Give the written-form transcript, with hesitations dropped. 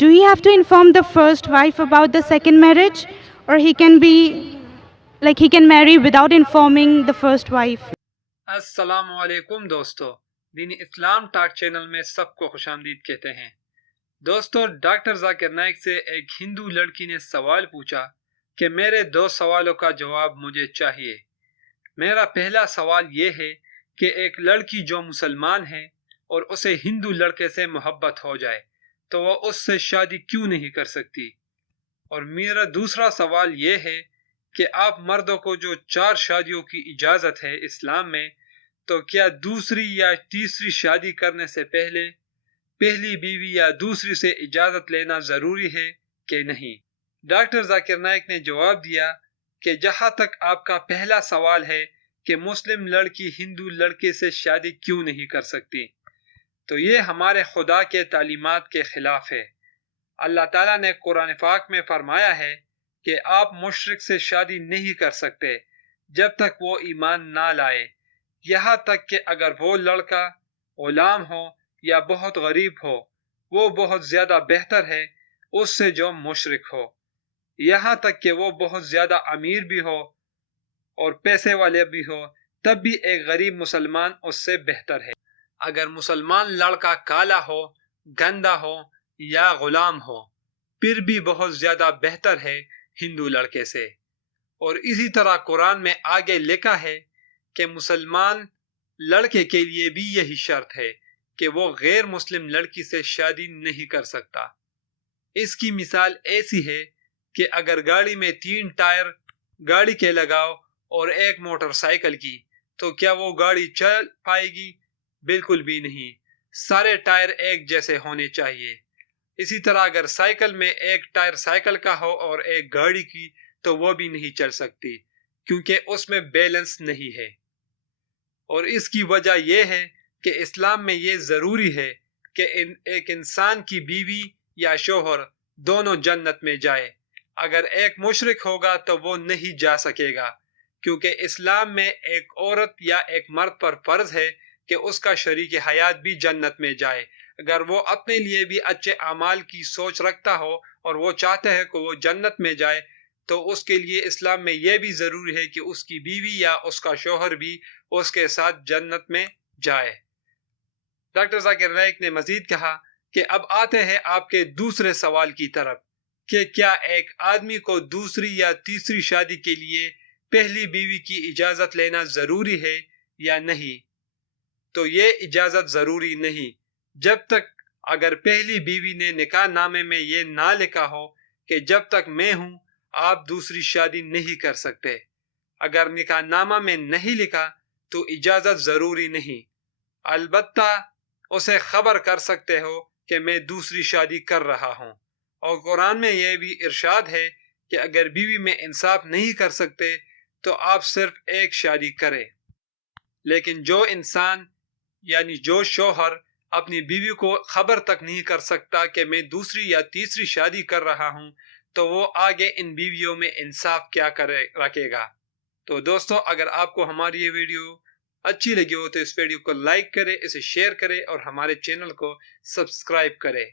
Do he have to inform the first wife about the second marriage, or he can be like he can marry without informing the first wife? السلام علیکم دوستو، دین اسلام talk channel میں سب کو خوش آمدید کہتے ہیں۔ دوستو، ڈاکٹر ذاکر نائک سے ایک ہندو لڑکی نے سوال پوچھا کہ میرے 2 سوالوں کا جواب مجھے چاہیے۔ میرا پہلا سوال یہ ہے کہ ایک لڑکی جو مسلمان ہے اور اسے ہندو لڑکے سے محبت ہو جائے تو وہ اس سے شادی کیوں نہیں کر سکتی؟ اور میرا دوسرا سوال یہ ہے کہ آپ مردوں کو جو 4 شادیوں کی اجازت ہے اسلام میں، تو کیا دوسری یا تیسری شادی کرنے سے پہلے پہلی بیوی یا دوسری سے اجازت لینا ضروری ہے کہ نہیں؟ ڈاکٹر ذاکر نائک نے جواب دیا کہ جہاں تک آپ کا پہلا سوال ہے کہ مسلم لڑکی ہندو لڑکے سے شادی کیوں نہیں کر سکتی، تو یہ ہمارے خدا کے تعلیمات کے خلاف ہے۔ اللہ تعالیٰ نے قرآن پاک میں فرمایا ہے کہ آپ مشرک سے شادی نہیں کر سکتے جب تک وہ ایمان نہ لائے، یہاں تک کہ اگر وہ لڑکا غلام ہو یا بہت غریب ہو، وہ بہت زیادہ بہتر ہے اس سے جو مشرک ہو، یہاں تک کہ وہ بہت زیادہ امیر بھی ہو اور پیسے والے بھی ہو، تب بھی ایک غریب مسلمان اس سے بہتر ہے۔ اگر مسلمان لڑکا کالا ہو، گندا ہو یا غلام ہو، پھر بھی بہت زیادہ بہتر ہے ہندو لڑکے سے۔ اور اسی طرح قرآن میں آگے لکھا ہے کہ مسلمان لڑکے کے لیے بھی یہی شرط ہے کہ وہ غیر مسلم لڑکی سے شادی نہیں کر سکتا۔ اس کی مثال ایسی ہے کہ اگر گاڑی میں 3 ٹائر گاڑی کے لگاؤ اور ایک موٹر سائیکل کی، تو کیا وہ گاڑی چل پائے گی؟ بالکل بھی نہیں، سارے ٹائر ایک جیسے ہونے چاہیے۔ اسی طرح اگر سائیکل میں ایک ٹائر سائیکل کا ہو اور ایک گاڑی کی، تو وہ بھی نہیں چل سکتی، کیونکہ اس میں بیلنس نہیں ہے۔ اور اس کی وجہ یہ ہے کہ اسلام میں یہ ضروری ہے کہ ایک انسان کی بیوی یا شوہر دونوں جنت میں جائے۔ اگر ایک مشرک ہوگا تو وہ نہیں جا سکے گا، کیونکہ اسلام میں ایک عورت یا ایک مرد پر فرض ہے کہ اس کا شریک حیات بھی جنت میں جائے۔ اگر وہ اپنے لیے بھی اچھے اعمال کی سوچ رکھتا ہو اور وہ چاہتا ہے کہ وہ جنت میں جائے، تو اس کے لیے اسلام میں یہ بھی ضروری ہے کہ اس کی بیوی یا اس کا شوہر بھی اس کے ساتھ جنت میں جائے۔ ڈاکٹر ذاکر نائک نے مزید کہا کہ اب آتے ہیں آپ کے دوسرے سوال کی طرف کہ کیا ایک آدمی کو دوسری یا تیسری شادی کے لیے پہلی بیوی کی اجازت لینا ضروری ہے یا نہیں؟ تو یہ اجازت ضروری نہیں جب تک اگر پہلی بیوی نے نکاح نامے میں یہ نہ لکھا ہو کہ جب تک میں ہوں آپ دوسری شادی نہیں کر سکتے۔ اگر نکاح نامہ میں نہیں لکھا تو اجازت ضروری نہیں، البتہ اسے خبر کر سکتے ہو کہ میں دوسری شادی کر رہا ہوں۔ اور قرآن میں یہ بھی ارشاد ہے کہ اگر بیوی میں انصاف نہیں کر سکتے تو آپ صرف ایک شادی کریں۔ لیکن جو انسان یعنی جو شوہر اپنی بیوی کو خبر تک نہیں کر سکتا کہ میں دوسری یا تیسری شادی کر رہا ہوں، تو وہ آگے ان بیویوں میں انصاف کیا رکھے گا؟ تو دوستو، اگر آپ کو ہماری یہ ویڈیو اچھی لگی ہو تو اس ویڈیو کو لائک کریں، اسے شیئر کریں اور ہمارے چینل کو سبسکرائب کریں۔